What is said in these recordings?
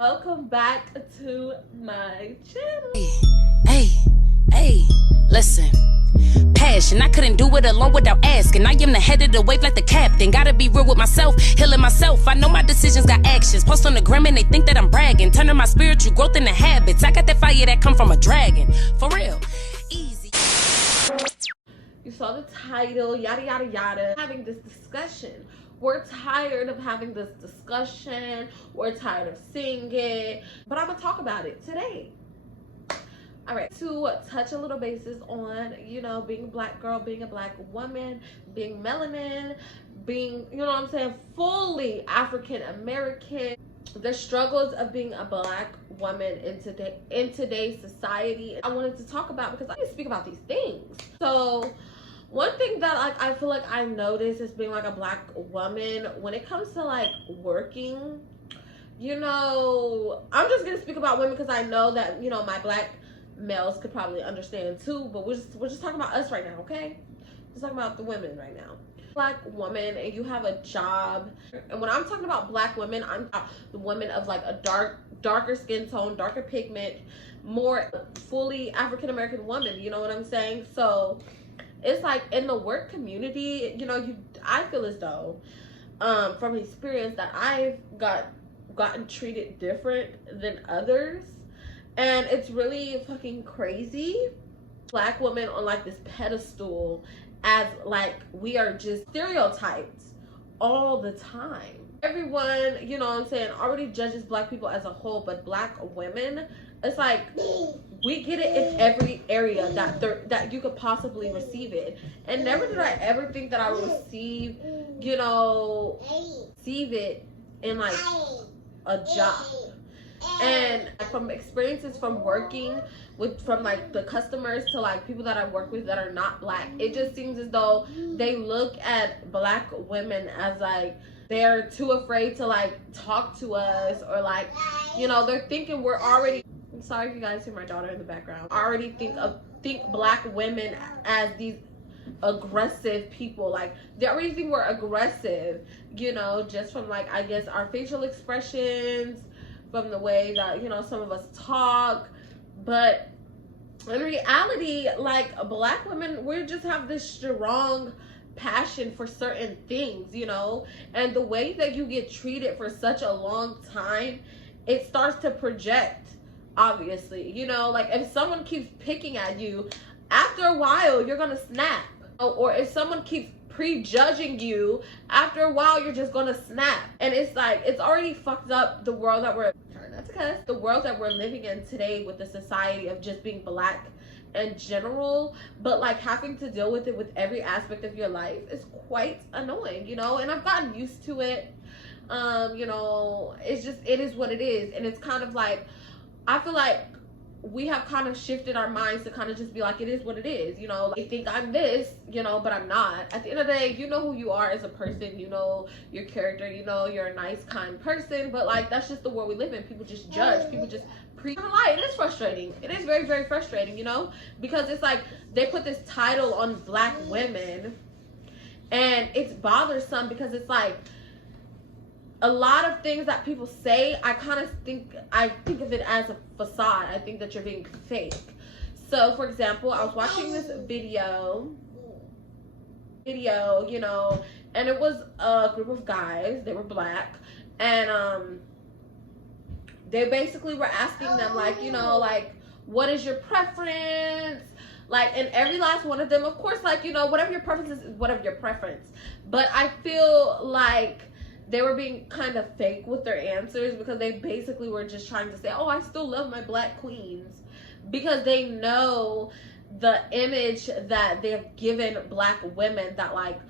Welcome back to my channel. Hey, listen. Passion, I couldn't do it alone without asking. I am the head of the wave like the captain. Gotta be real with myself, healing myself. I know my decisions got actions. Post on the gram and they think that I'm bragging. Turning my spiritual growth into habits. I got that fire that come from a dragon. For real, easy. You saw the title, yada yada yada. Having this discussion. We're tired of having this discussion. We're tired of seeing it. But I'm gonna talk about it today. Alright, to touch a little basis on, being a black girl, being a black woman, being melanin, being, fully African American, the struggles of being a black woman in today's society. I wanted to talk about because I can speak about these things. So one thing that I feel like I noticed as being like a black woman when it comes to like working, I'm just gonna speak about women because I know that my black males could probably understand too, but we're just talking about us right now, okay? Just talking about the women right now. Black woman, and you have a job, and when I'm talking about black women, I'm talking about the women of like a darker skin tone, darker pigment, more fully African American woman. You know what I'm saying? So it's like in the work community, I feel as though from experience that I've gotten treated different than others. And it's really fucking crazy. Black women on like this pedestal as like we are just stereotyped all the time. Everyone, already judges black people as a whole, but black women, it's like we get it in every area that you could possibly receive it. And never did I ever think that I would receive it in like a job. And from experiences from working from like the customers to like people that I work with that are not black, it just seems as though they look at black women as like they're too afraid to like talk to us, or like they're thinking we're already, I'm sorry if you guys hear my daughter in the background, I already think black women as these aggressive people. Like they already think we're aggressive, just from like I guess our facial expressions, from the way that some of us talk. But in reality, like black women, we just have this strong passion for certain things, and the way that you get treated for such a long time, it starts to project, obviously. Like if someone keeps picking at you, after a while you're gonna snap. Or if someone keeps prejudging you, after a while you're just gonna snap. And it's like it's already fucked up the world that we're the world that we're living in today, with the society of just being black in general, but like having to deal with it with every aspect of your life is quite annoying, and I've gotten used to it. It is what it is. And it's kind of like I feel like we have kind of shifted our minds to kind of just be like, it is what it is, like, I think I'm this, but I'm not. At the end of the day, you know who you are as a person, your character, you're a nice, kind person, but like that's just the world we live in. People just judge, people just it is frustrating. It is very, very frustrating, because it's like they put this title on black women, and it's bothersome because it's like a lot of things that people say, I think of it as a facade. I think that you're being fake. So for example, I was watching this video, and it was a group of guys. They were black, and they basically were asking them like, like, what is your preference? Like, and every last one of them, of course, like, whatever your preference is, whatever your preference. But I feel like they were being kind of fake with their answers, because they basically were just trying to say, oh, I still love my black queens, because they know the image that they have given black women, that like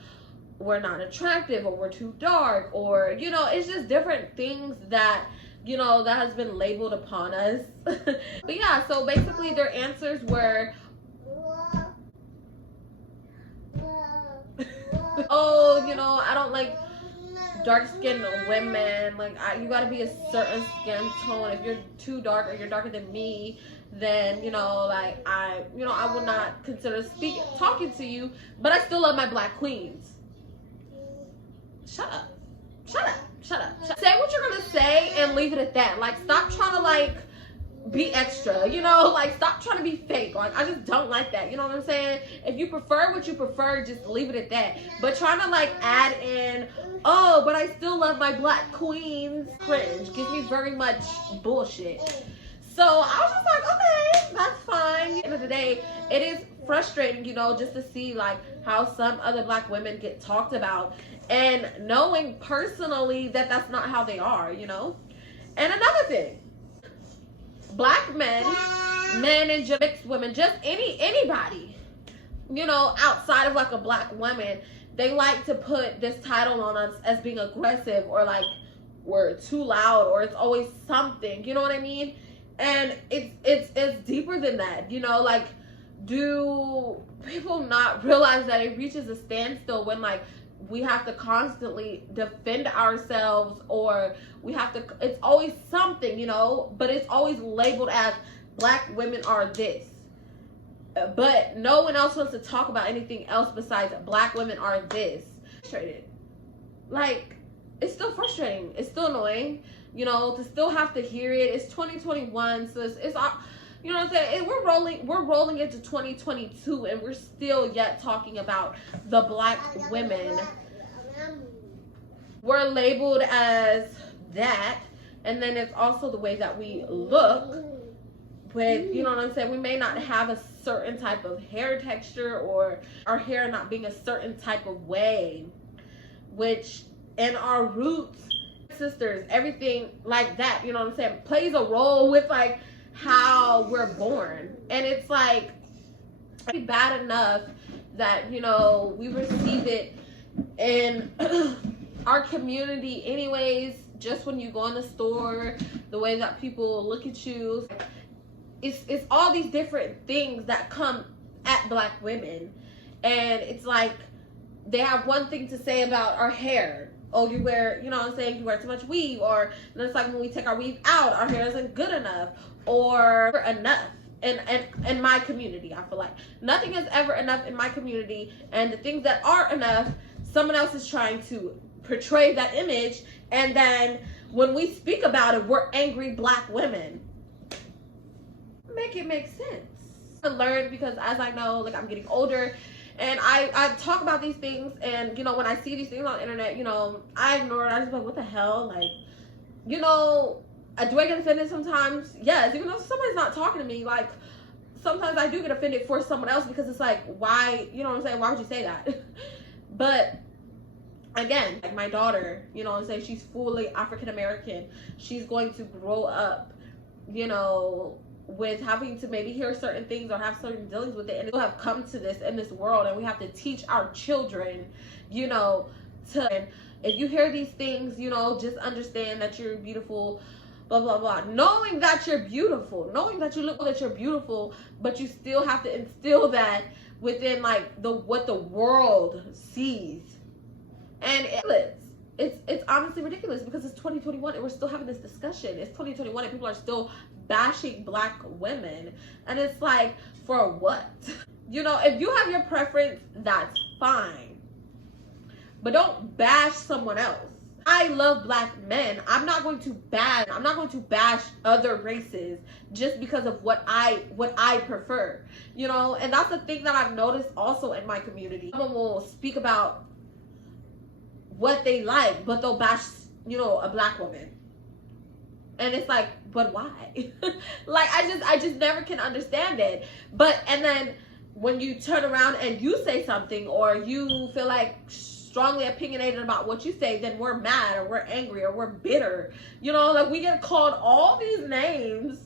we're not attractive, or we're too dark, or it's just different things that that has been labeled upon us. But yeah, so basically their answers were oh, I don't like dark-skinned women. Like you gotta be a certain skin tone. If you're too dark, or you're darker than me, then like I will not consider talking to you. But I still love my black queens. Shut up. Shut up. Say what you're gonna say and leave it at that. Like, stop trying to, like, be extra, you know? Like, stop trying to be fake. Like, I just don't like that. You know what I'm saying? If you prefer what you prefer, just leave it at that. But trying to, like, add in, oh, but I still love my black queens, cringe. Gives me very much bullshit. So I was just like, okay, that's fine. At the end of the day, it is frustrating, you know, just to see, like, how some other black women get talked about, and knowing personally that that's not how they are, you know. And another thing, black men and just mixed women, just anybody, you know, outside of like a black woman, they like to put this title on us as being aggressive, or like we're too loud, or it's always something, you know what I mean? And it's deeper than that, you know. Like, do people not realize that it reaches a standstill when, like, we have to constantly defend ourselves, or we have to, it's always something, you know, but it's always labeled as black women are this, but no one else wants to talk about anything else besides black women are this. Frustrated. Like, it's still frustrating, it's still annoying, you know, to still have to hear it. It's 2021, so it's you know what I'm saying? We're rolling into 2022, and we're still yet talking about the black women. We're labeled as that, and then it's also the way that we look. With, you know what I'm saying? We may not have a certain type of hair texture, or our hair not being a certain type of way, which in our roots, sisters, everything like that, you know what I'm saying, plays a role with, like, how we're born. And it's like, it's bad enough that, you know, we receive it in our community anyways. Just when you go in the store, the way that people look at you, it's all these different things that come at black women. And it's like, they have one thing to say about our hair. Oh, you wear, you know what I'm saying, you wear too much weave, or and it's like when we take our weave out, our hair isn't good enough, or enough. In my community, I feel like nothing is ever enough in my community, and the things that are enough, someone else is trying to portray that image, and then when we speak about it, we're angry black women. Make it make sense. I learned, because as I know, like, I'm getting older, and I talk about these things, and, you know, when I see these things on the internet, you know, I ignore it. I just be like, what the hell? Like, you know, do I get offended sometimes? Yes, even though somebody's not talking to me. Like, sometimes I do get offended for someone else, because it's like, why, you know what I'm saying? Why would you say that? But again, like, my daughter, you know what I'm saying? She's fully African American. She's going to grow up, you know, with having to maybe hear certain things or have certain dealings with it, and we'll have come to this in this world, and we have to teach our children, you know, to, if you hear these things, you know, just understand that you're beautiful, blah blah blah, knowing that you're beautiful, knowing that you look, that you're beautiful, but you still have to instill that within, like, what the world sees. And it's honestly ridiculous, because it's 2021 and we're still having this discussion. It's 2021 and people are still bashing black women, and it's like, for what? You know, if you have your preference, that's fine, but don't bash someone else. I love black men. I'm not going to bash other races just because of what I prefer, you know. And that's the thing that I've noticed also in my community. Someone will speak about what they like, but they'll bash, you know, a black woman. And it's like, but why? Like, I just never can understand it. But, and then when you turn around and you say something, or you feel like strongly opinionated about what you say, then we're mad, or we're angry, or we're bitter. You know, like, we get called all these names,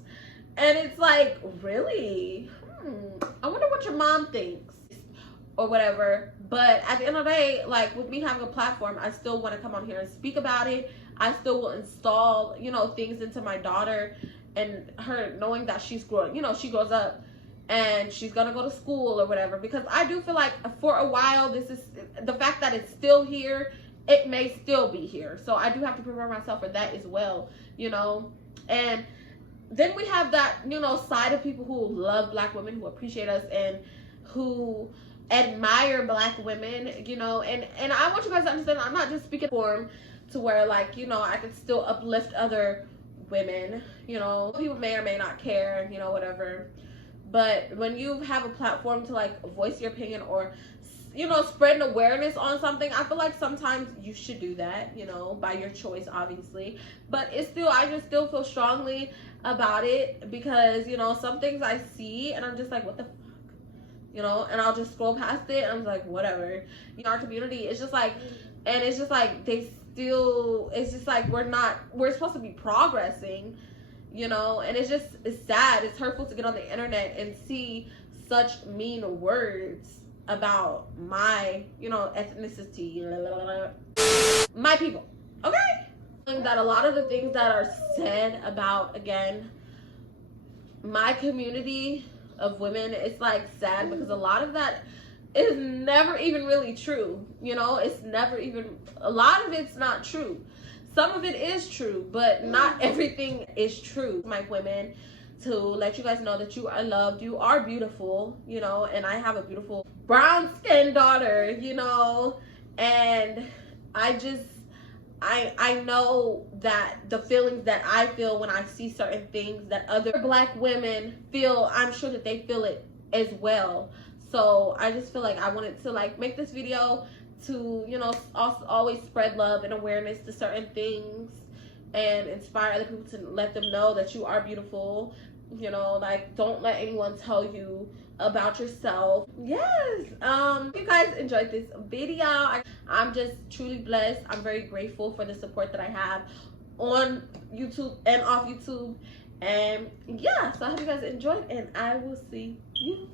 and it's like, really? I wonder what your mom thinks, or whatever. But at the end of the day, like, with me having a platform, I still want to come on here and speak about it. I still will install, you know, things into my daughter, and her knowing that she's growing, you know, she grows up and she's gonna go to school or whatever. Because I do feel like for a while, this is the fact that it's still here, it may still be here. So I do have to prepare myself for that as well, you know. And then we have that, you know, side of people who love black women, who appreciate us, and who admire black women, you know. And I want you guys to understand, I'm not just speaking for to where, like, you know, I could still uplift other women. You know, people may or may not care, you know, whatever. But when you have a platform to, like, voice your opinion or, you know, spread an awareness on something, I feel like sometimes you should do that, you know, by your choice, obviously. But it's still, I just still feel strongly about it because, you know, some things I see and I'm just like, what the fuck? You know, and I'll just scroll past it and I'm like, whatever. You know, our community is just like, and it's just like, they still, it's just like, we're supposed to be progressing, you know, and it's just, it's sad. It's hurtful to get on the internet and see such mean words about my, you know, ethnicity, my people, okay? That a lot of the things that are said about, again, my community of women, it's like sad because a lot of that is never even really true, you know. It's never even, a lot of it's not true. Some of it is true, but not everything is true. My women, to let you guys know that you are loved, you are beautiful, you know, and I have a beautiful brown skinned daughter, you know, and I know that the feelings that I feel when I see certain things that other black women feel, I'm sure that they feel it as well. So I just feel like I wanted to, like, make this video to, you know, also always spread love and awareness to certain things and inspire other people to let them know that you are beautiful. You know, like, don't let anyone tell you about yourself. Yes. If you guys enjoyed this video, I'm just truly blessed. I'm very grateful for the support that I have on YouTube and off YouTube. And yeah, so I hope you guys enjoyed, and I will see you.